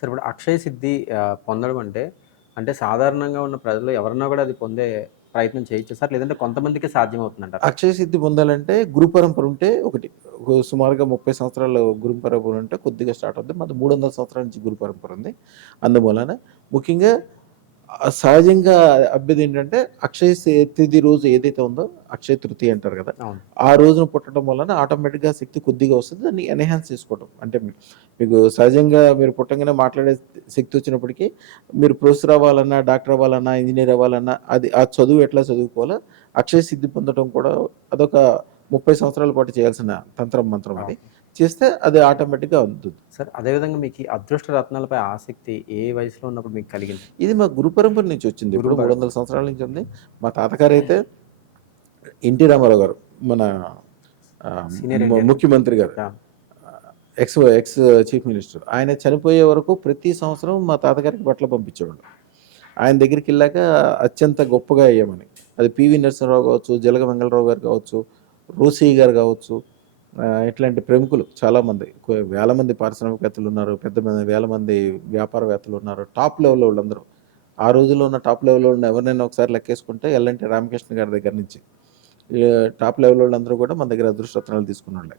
Sir ఇప్పుడు అక్షయ సిద్ధి పొందడం అంటే, అంటే సాధారణంగా ఉన్న ప్రజలు ఎవరన్నా గూడా అది పొందే ప్రయత్నం చేయొచ్చా సార్? లేదంటే కొంతమందికే సాధ్యమవుతుందంటారా? అక్షయ సిద్ధి పొందాలంటే గురు పరంపర ఉంటే ఒకటి. సుమారుగా 30 సంవత్సరాలు గురు పరంపర ఉంటే కొద్దిగా స్టార్ట్ అవుద్ది. మాది 300 సంవత్సరాల నుంచి గురు పరంపర ఉంది. అందువలన ముఖ్యంగా సహజంగా అబ్బేదేంటంటే తిథి రోజు ఏదైతే ఉందో అక్షయ తృతీయ అంటారు కదా! అవును. ఆ రోజున పుట్టడం వలన ఆటోమేటిక్‌గా శక్తి కొద్దిగా వస్తది. దాన్ని ఎన్హాన్స్ చేసుకోవటం. అంటే మీకు సహజంగా మీరు పుట్టంగానే మాట్లాడే శక్తి వచ్చినప్పటికీ మీరు ప్రొఫెసర్ అవ్వాలన్నా, డాక్టర్ అవ్వాలన్నా, ఇంజినీర్ అవ్వాలన్నా అది ఆ చదువు ఎట్లా చదువుకోవాలో అక్షయ సిద్ధి పొందడం కూడా అదొక 30 సంవత్సరాల పాటు చేయాల్సిన తంత్రం మంత్రం అది. ఓకే. చేస్తే అది ఆటోమేటిక్‌గా అవుతుంది. సార్ అదే విధంగా మీకీ అదృష్ట రత్నాలపై ఆసక్తి ఏ వయసులో ఉన్నప్పుడు మీకు కలిగింది? ఇది మా గురు పరంపర నుంచి వచ్చింది. గురువు ఎప్పుడో గారు 300 సంవత్సరాల నుంచి ఉంది. మా తాతగారైతే ఎన్టీ రామారావు గారు మన సీనియర్ ఎన్‌టిఆర్. ముఖ్యమంత్రి గారు. Yeah! X ex chief minister. ఆయన చనిపోయే వరకు ప్రతి సంవత్సరం మా తాతగారికి బట్టలు పంపించేవాళ్ళు. ఆయన దగ్గరికెళ్ళాక అత్యంత గొప్పగా అయ్యామని. అది పివి నరసింహారావు కావచ్చు, జలగ వెంగళరావు గారు కావచ్చు, రోసయ్య గారు కావచ్చు, ఇట్లాంటి ప్రముఖులు చాలామంది వేల మంది పారిశ్రామికవేత్తలు ఉన్నారు. వేల మంది వ్యాపారవేత్తలు ఉన్నారు. టాప్ లెవెల్‌లో వాళ్ళందరూ. ఆ రోజుల్లో ఉన్న టాప్ లెవెల్‌లో ఉన్న ఎవరినైనా ఒకసారి లెక్కేసుకుంటే ఎల్ఎన్టీ రామకృష్ణ గారి దగ్గర నుంచి టాప్ లెవెల్ వాళ్ళందరూ కూడా మన దగ్గర అదృష్ట రత్నాలు తీసుకున్నోళ్ళే.